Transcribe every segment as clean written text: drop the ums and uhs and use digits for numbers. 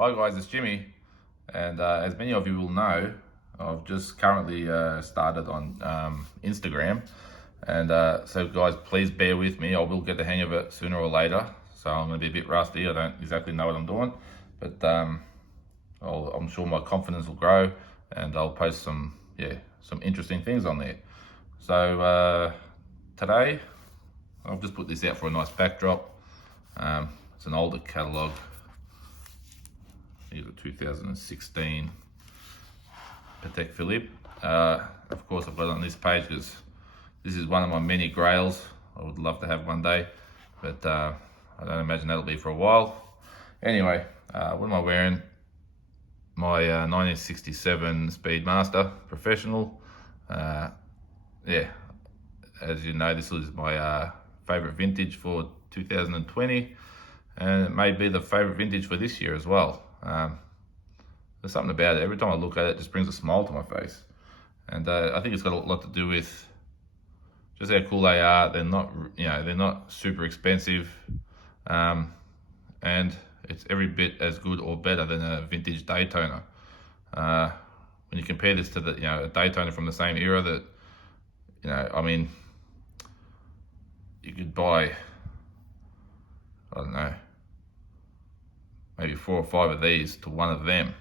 Hi guys, it's Jimmy, and as many of you will know, I've just currently started on Instagram, and so guys, please bear with me. I will get the hang of it sooner or later, so I'm going to be a bit rusty. I don't exactly know what I'm doing, but I'm sure my confidence will grow, and I'll post some interesting things on there. So today, I've just put this out for a nice backdrop. It's an older catalogue. Here's a 2016 Patek Philippe. Of course, I've got it on this page because this is one of my many grails I would love to have one day, but I don't imagine that'll be for a while. Anyway, what am I wearing? My 1967 Speedmaster Professional. Yeah, as you know, this is my favorite vintage for 2020, and it may be the favorite vintage for this year as well. There's something about it. Every time I look at it, it just brings a smile to my face, and I think it's got a lot to do with just how cool they are. They're not super expensive, and it's every bit as good or better than a vintage Daytona. When you compare this to a Daytona from the same era, that I mean, you could buy, I don't know, maybe 4 or 5 of these to one of them,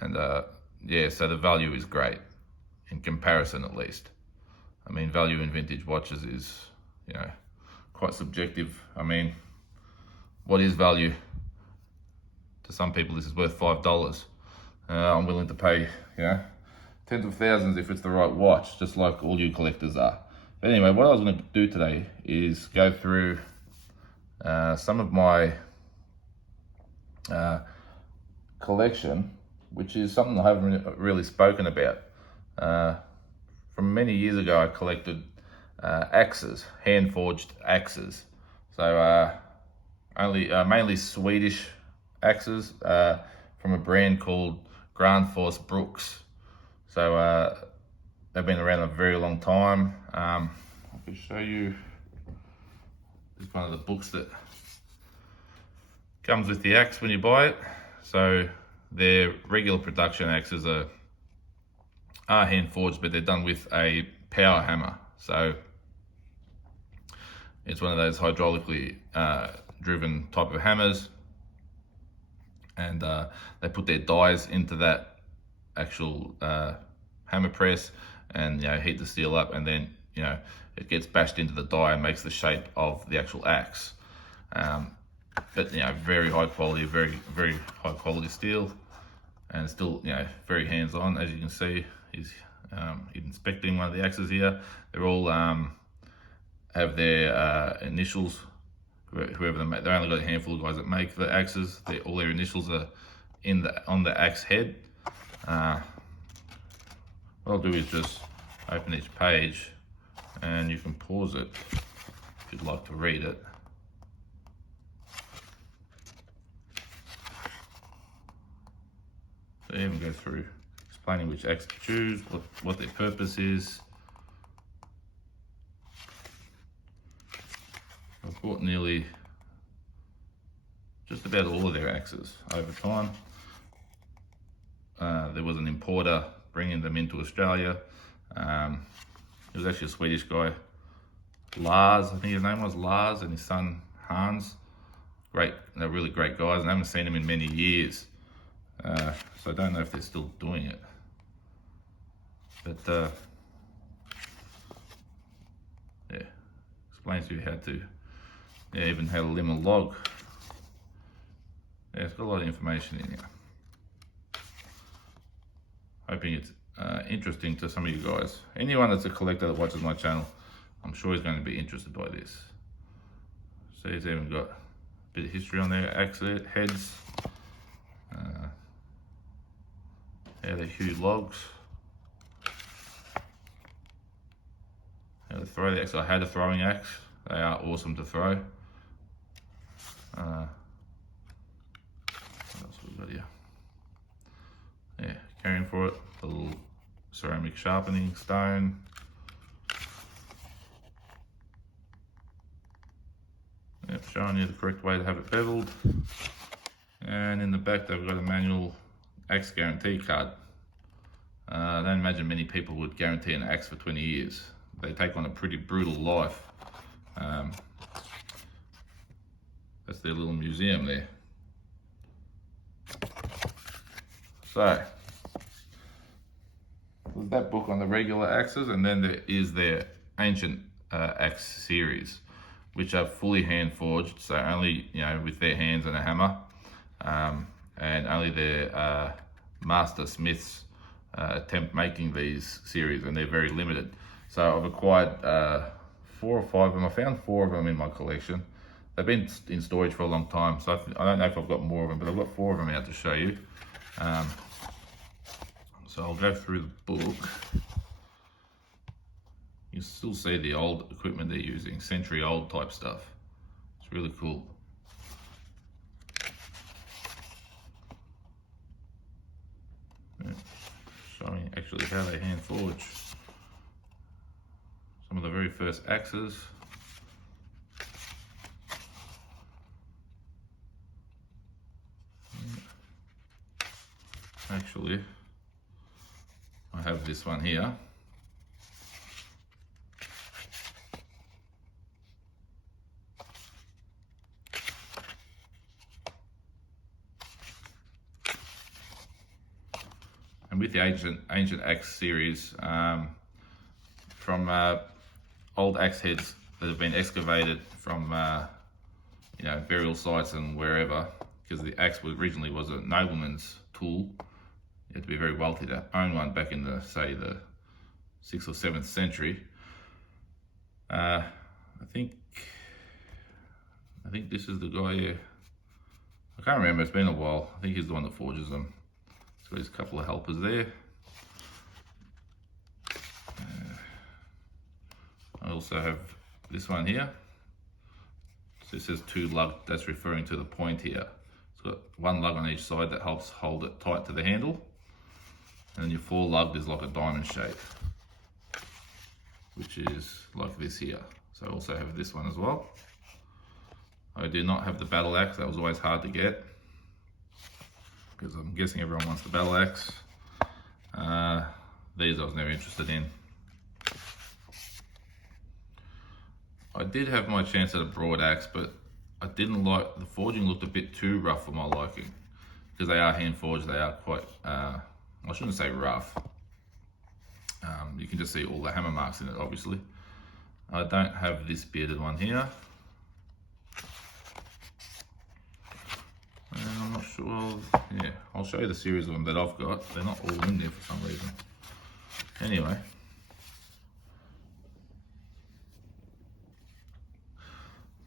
and so the value is great in comparison, at least. I mean, value in vintage watches is quite subjective. I mean, what is value? To some people, this is worth $5. I'm willing to pay tens of thousands if it's the right watch, just like all you collectors are. But anyway, what I was going to do today is go through some of my collection, which is something I haven't really spoken about. From many years ago, I collected axes, hand-forged axes. So mainly Swedish axes from a brand called Grand Force Brooks. So they've been around a very long time. I can show you. This is one of the books that comes with the axe when you buy it. So their regular production axes are hand forged, but they're done with a power hammer. So it's one of those hydraulically driven type of hammers, and they put their dies into that actual hammer press and heat the steel up, and then it gets bashed into the die and makes the shape of the actual axe. But very high quality, very high quality steel, and still very hands-on. As you can see, he's inspecting one of the axes here. They're all have their initials. Whoever they make, they only got a handful of guys that make the axes. All their initials are on the axe head. What I'll do is just open each page, and you can pause it if you'd like to read it. So even go through explaining which axe to choose, what their purpose is. I've bought nearly just about all of their axes over time. There was an importer bringing them into Australia. It was actually a Swedish guy, Lars, I think his name was Lars, and his son Hans. They're really great guys, and I haven't seen them in many years. So I don't know if they're still doing it. But explains to you how to, even how to limb a log. It's got a lot of information in here. Hoping it's interesting to some of you guys. Anyone that's a collector that watches my channel, I'm sure he's going to be interested by this. So it's even got a bit of history on their axe heads. How they hew logs. How to throw the axe. I had a throwing axe. They are awesome to throw. What else we got here? Carrying for it, a little ceramic sharpening stone. Showing you the correct way to have it beveled. And And in the back they've got a manual axe guarantee card. I don't imagine many people would guarantee an axe for 20 years. They take on a pretty brutal life. That's their little museum there. So, there's that book on the regular axes, and then there is their ancient axe series, which are fully hand forged, so only, you know, with their hands and a hammer, and only their master smiths attempt making these series, and they're very limited. So I've acquired 4 or 5 of them. I found 4 of them in my collection. They've been in storage for a long time, so I don't know if I've got more of them, but I've got 4 of them out to show you. So I'll go through the book. You still see the old equipment they're using, century-old type stuff. It's really cool. Yeah. Showing actually how they hand forge some of the very first axes. Actually, I have this one here. And with the ancient axe series, from old axe heads that have been excavated from you know, burial sites and wherever, because the axe originally was a nobleman's tool. You had to be very wealthy to own one back in the, say, the 6th or 7th century. I think this is the guy here. I can't remember, it's been a while. I think he's the one that forges them. So there's a couple of helpers there. I also have this one here. So it says 2 lug, that's referring to the point here. It's got 1 lug on each side that helps hold it tight to the handle. And then your 4 lug is like a diamond shape, which is like this here. So I also have this one as well. I do not have the battle axe, that was always hard to get, because I'm guessing everyone wants the battle axe. These I was never interested in. I did have my chance at a broad axe, but I didn't like, the forging looked a bit too rough for my liking. Because they are hand forged, they are quite, I shouldn't say rough. You can just see all the hammer marks in it, obviously. I don't have this bearded one here. And I'm not sure, yeah, I'll show you the series of them that I've got. They're not all in there for some reason. Anyway.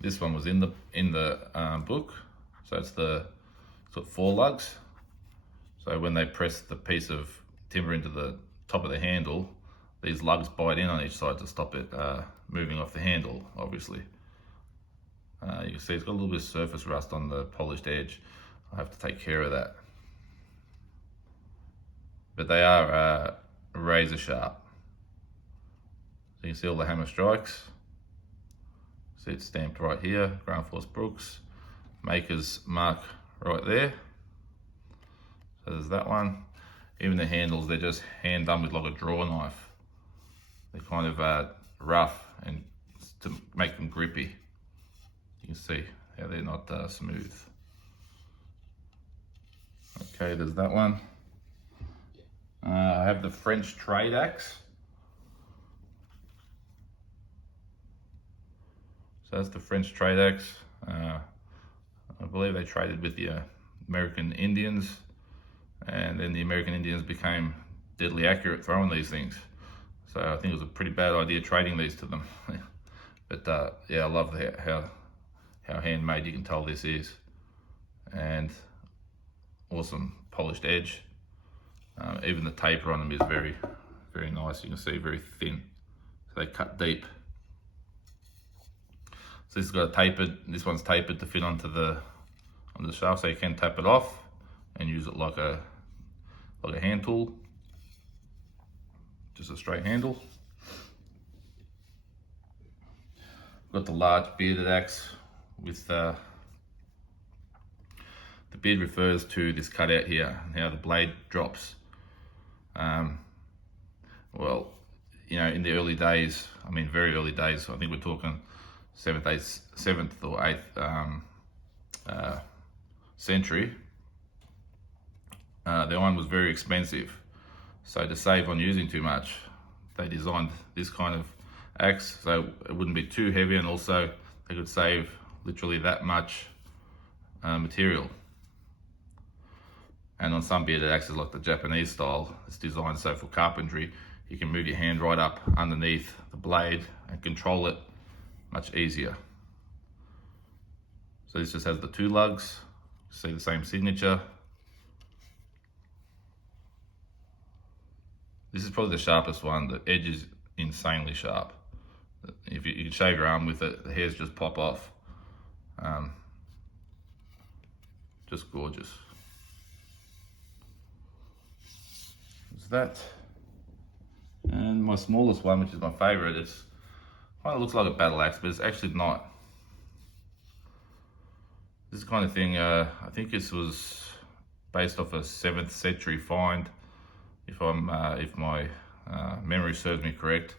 This one was in the book, so it's got 4 lugs. So when they press the piece of timber into the top of the handle, these lugs bite in on each side to stop it moving off the handle, obviously. You can see it's got a little bit of surface rust on the polished edge. I'll have to take care of that. But they are razor sharp. So you can see all the hammer strikes. See it's stamped right here, Ground Force Brooks. Maker's mark right there. So there's that one. Even the handles, they're just hand done with like a draw knife. They're kind of rough, and to make them grippy. You can see how they're not smooth. Okay, there's that one. I have the French Tradex. So that's the French Tradex. I believe they traded with the American Indians, and then the American Indians became deadly accurate throwing these things. So I think it was a pretty bad idea trading these to them. But yeah, I love how handmade you can tell this is, and awesome polished edge. Even the taper on them is very, very nice. You can see very thin. So they cut deep. So this has got a tapered. This one's tapered to fit onto the shaft, so you can tap it off and use it like a hand tool. Just a straight handle. Got the large bearded axe with the bid refers to this cutout here, and how the blade drops. Well, you know, in the early days, I mean very early days, I think we're talking 7th or 8th century, the iron was very expensive. So to save on using too much, they designed this kind of axe so it wouldn't be too heavy, and also they could save literally that much material. And on some bearded axes like the Japanese style, it's designed so for carpentry you can move your hand right up underneath the blade and control it much easier. So this just has the 2 lugs, see the same signature. This is probably the sharpest one. The edge is insanely sharp. If you can shave your arm with it, the hairs just pop off. Just gorgeous. There's that. And my smallest one, which is my favorite, it's kind of looks like a battle axe, but it's actually not. This kind of thing, I think this was based off a 7th century find, if my memory serves me correct.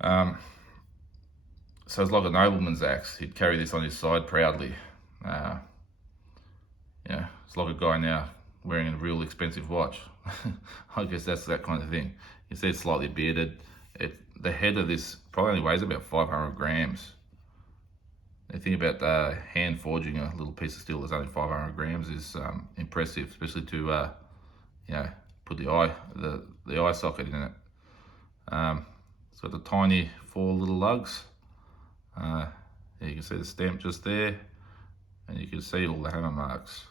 So it's like a nobleman's axe. He'd carry this on his side proudly. Yeah, it's like a guy now wearing a real expensive watch. I guess that's that kind of thing. You see it's slightly bearded. The head of this probably only weighs about 500 grams. The thing about hand forging a little piece of steel that's only 500 grams is impressive, especially to put the eye socket in it. It's got the tiny 4 little lugs. You can see the stamp just there, and you can see all the hammer marks.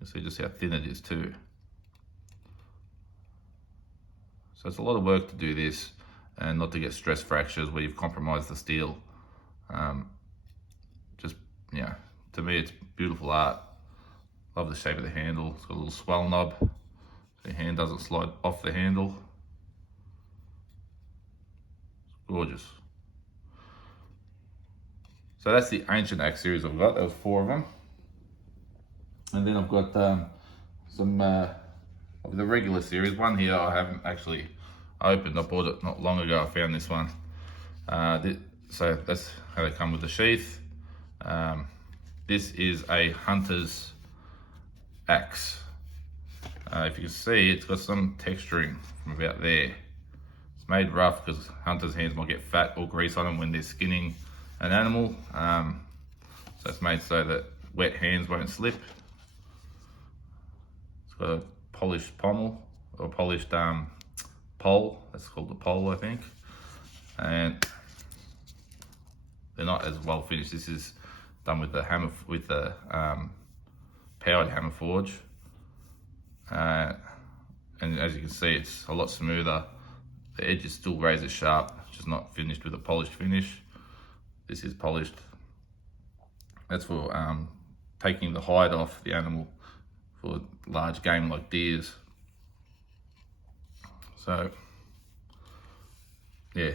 You can see just how thin it is too. So it's a lot of work to do this, and not to get stress fractures where you've compromised the steel. To me it's beautiful art. Love the shape of the handle. It's got a little swell knob, so your hand doesn't slide off the handle. It's gorgeous. So that's the ancient axe series I've got. There was 4 of them. And then I've got some of the regular series. One here I haven't actually opened. I bought it not long ago. I found this one. So that's how they come with the sheath. This is a hunter's axe. If you can see, it's got some texturing from about there. It's made rough because hunters' hands might get fat or grease on them when they're skinning an animal. So it's made so that wet hands won't slip. It's got a polished pommel, or polished pole. That's called the pole, I think. And they're not as well finished. This is done with the hammer, with the powered hammer forge. And as you can see, it's a lot smoother. The edge is still razor sharp, just not finished with a polished finish. This is polished. That's for taking the hide off the animal for large game like deers. So yeah,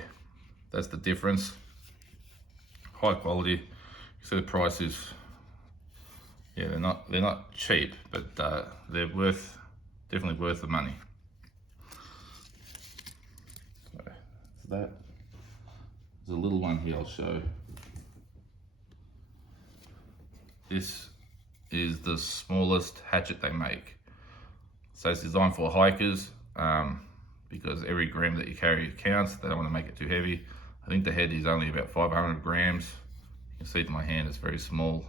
that's the difference. High quality. You see the price is, yeah, they're not cheap, but they're definitely worth the money. So that. There's a little one here I'll show. This is the smallest hatchet they make. So it's designed for hikers because every gram that you carry counts. They don't want to make it too heavy. I think the head is only about 500 grams. You can see from my hand it's very small,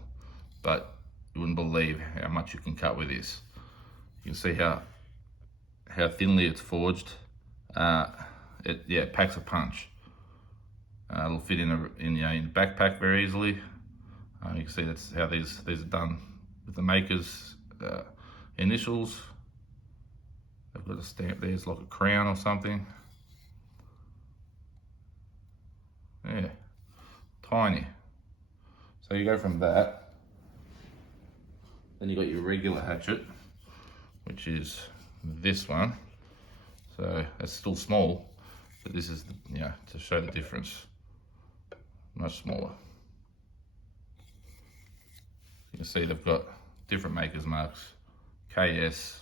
but you wouldn't believe how much you can cut with this. You can see how thinly it's forged. It packs a punch. It'll fit in the backpack very easily. You can see that's how these are done with the maker's initials. They've got a stamp there, it's like a crown or something. Yeah, tiny. So you go from that, then you got your regular hatchet, which is this one. So it's still small, but this is to show the difference. Much smaller. You can see they've got different makers marks. KS,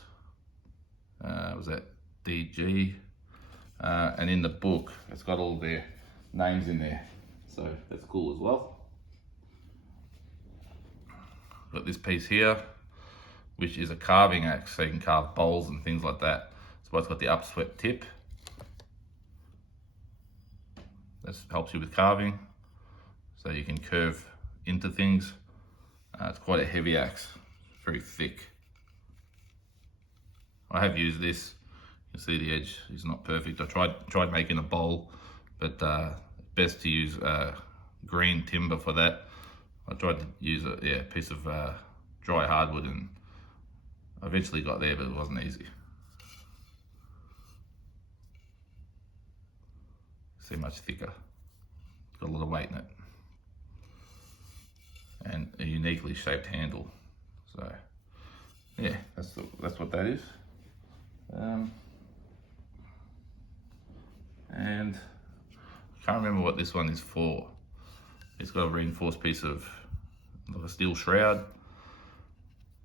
was that DG? And in the book, it's got all their names in there. So that's cool as well. Got this piece here, which is a carving axe, so you can carve bowls and things like that. So it's got the upswept tip. This helps you with carving, so you can curve into things. It's quite a heavy axe, very thick. I have used this. You can see the edge is not perfect. I tried making a bowl, but best to use green timber for that. I tried to use a piece of dry hardwood, and I eventually got there, but it wasn't easy. See, much thicker. Got a lot of weight in it, and a uniquely shaped handle. So yeah, that's what that is. And I can't remember what this one is for. It's got a reinforced piece of like a steel shroud,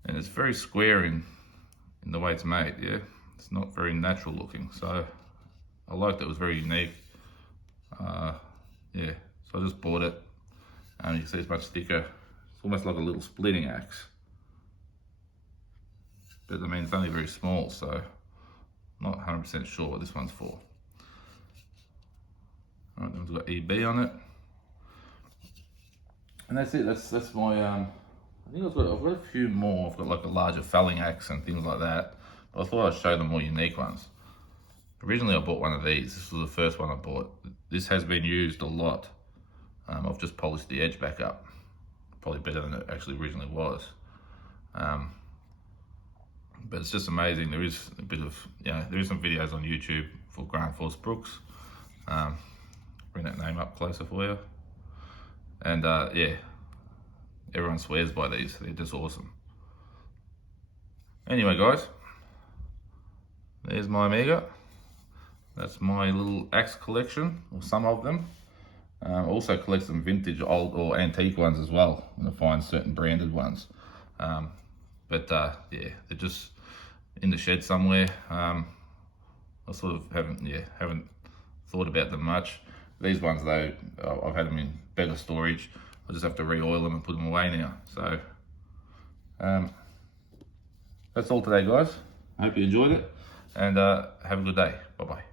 and it's very square in the way it's made. Yeah, it's not very natural looking, so I liked it. It was very unique. Yeah, so I just bought it, and you can see it's much thicker. It's almost like a little splitting axe, but I mean it's only very small, so I'm not 100% sure what this one's for. Alright, then we've got EB on it, and that's it. That's my I think I've got a few more. I've got like a larger felling axe and things like that, but I thought I'd show the more unique ones. Originally I bought one of these. This was the first one I bought. This has been used a lot. I've just polished the edge back up, probably better than it actually originally was. But it's just amazing. There is a bit of, there is some videos on YouTube for Grant Force Brooks. Bring that name up closer for you. And yeah, everyone swears by these. They're just awesome. Anyway guys, there's my Amiga. That's my little axe collection, or some of them. Also collect some vintage, old or antique ones as well, when I find certain branded ones. But yeah, they're just in the shed somewhere. I sort of haven't thought about them much. These ones though, I've had them in better storage. I just have to re-oil them and put them away now. So that's all today guys. I hope you enjoyed it, and have a good day. Bye bye.